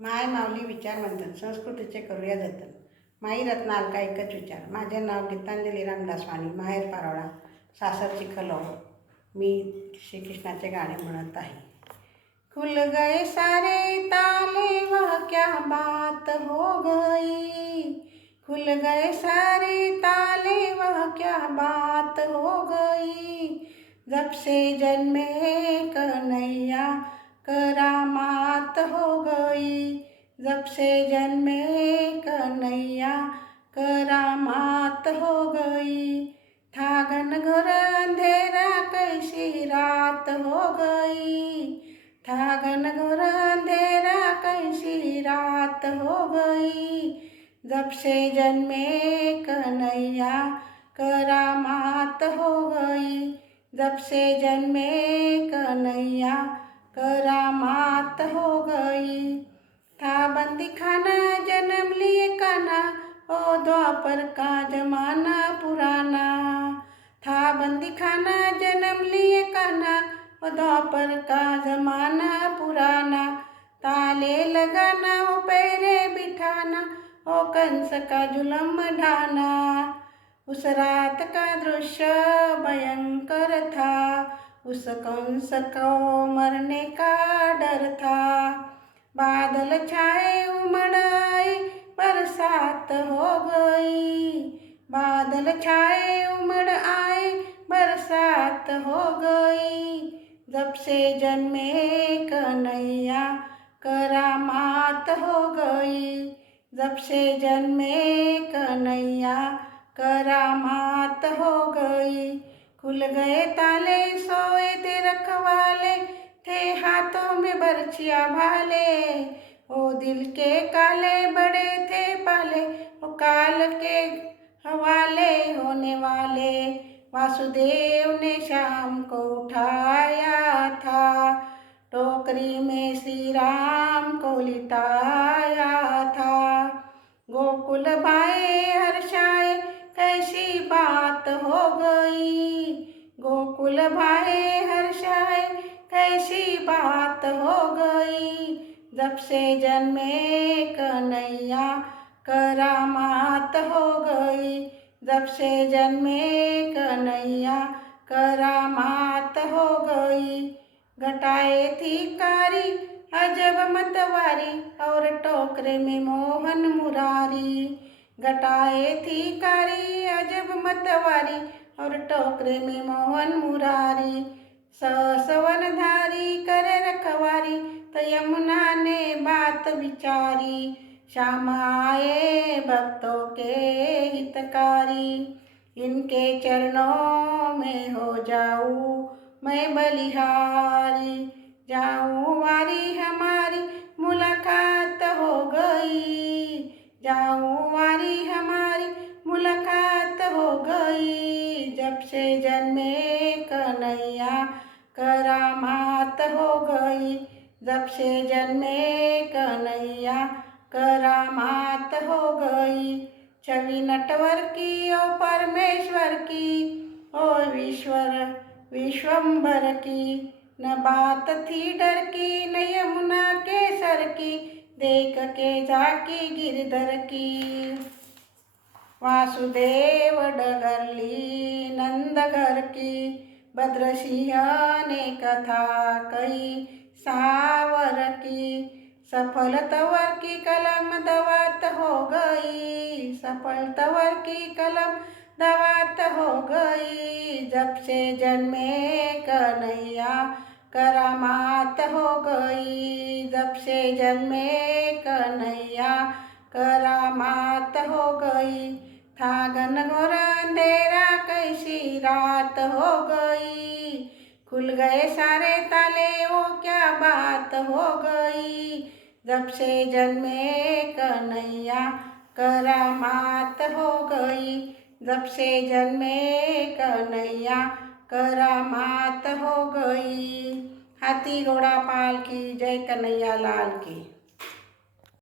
माय माऊली विचार म्हणतात, संस्कृतीचे करूया जतन. माई रत्ना अलका एकच विचार. माझे नाव गीतांजली रामदास वाणी, माहेर पारोळा, सासर चिखलोळ. मी श्रीकृष्णाचे गाणे म्हणत आहे. खुल गए सारे ताले वह क्या बात हो गई, खुल गए सारे ताले वह क्या बात हो गई. जब से जन्मे कन्हैया करामात हो गई, जब से जन्मे कन्हैया करामात हो गई. था घनघोर अंधेरा कैसी रात हो गई, था घनघोर अंधेरा कैसी रात हो गई. जब से जन्मे कन्हैया करामात हो गई, जब से जन्मे कन्हैया करामात हो गई. था बंदी खाना जन्म लिए कान्हा, ओ द्वापर का जमाना पुराना. था बंदी खाना जन्म लिए कान्हा, ओ द्वापर का जमाना पुराना. ताले लगाना ओ पैरे बिठाना, ओ कंस का जुलम ढाना. उस रात का दृश्य भयंकर था, उस कंस को मरने का डर था. बादल छाए उमड़ आई, बरसात हो गई, बादल छाए उमड़ आई, बरसात हो गई. जब से जन्मे कन्हैया करामात हो गई, जब से जन्मे कन्हैया करामात हो गई. खुल गए ताले सोए थे रखवाले, थे हाथों में बर्छियाँ भाले. ओ दिल के काले बड़े थे पाले, ओ काल के हवाले होने वाले. वासुदेव ने शाम को उठाया था, टोकरी में श्री राम को लिटाया था. गोकुल भाए हर्षाए कैसी बात हो गई, गोकुल भाए हर्षाए कैसी बात हो गई. जब से जन्मे कन्हैया करामात हो गई, जब से जन्मे कन्हैया करामात हो गई. घटाए थी कारी अजब मतवारी, और टोकरे में मोहन मुरारी. घटाए थी कारी अजब मतवारी, और टोकरे में मोहन मुरारी. सवनधारी करे रखवारी, तो यमुना ने बात विचारी. श्याम आए भक्तों के हितकारी, इनके चरणों में हो जाऊं मैं बलिहारी. जाऊं वारी हमारी मुलाकात हो गई, जाऊं वारी हमारी मुलाकात हो गई. जब से जन्मे कन्हैया करामात हो गई, जब से जन्मे कन्हैया करामात हो गई. छवि नटवर की ओ परमेश्वर की, ओ विश्वम्भर की. न बात थी डर की न यमुना के सर की, देख के झाकी गिरधर की. वासुदेव डगरली नंद घर की, भद्रसिंह ने कथा कही सावर की. सफल तवर की कलम दवात हो गई, सफल तवर की कलम दवात हो गई. जब से जन्मे कन्हैया करामात हो गई, जब से जन्मे कन्हैया करामात हो गई. था घनघोर अंधेरा कैसी रात हो गई, खुल गए सारे ताले वो क्या बात हो गई. जब से जन्मे कन्हैया करामात हो गई, जब से जन्मे कन्हैया करामात हो गई. हाथी घोड़ा पाल की जय कन्हैया लाल की.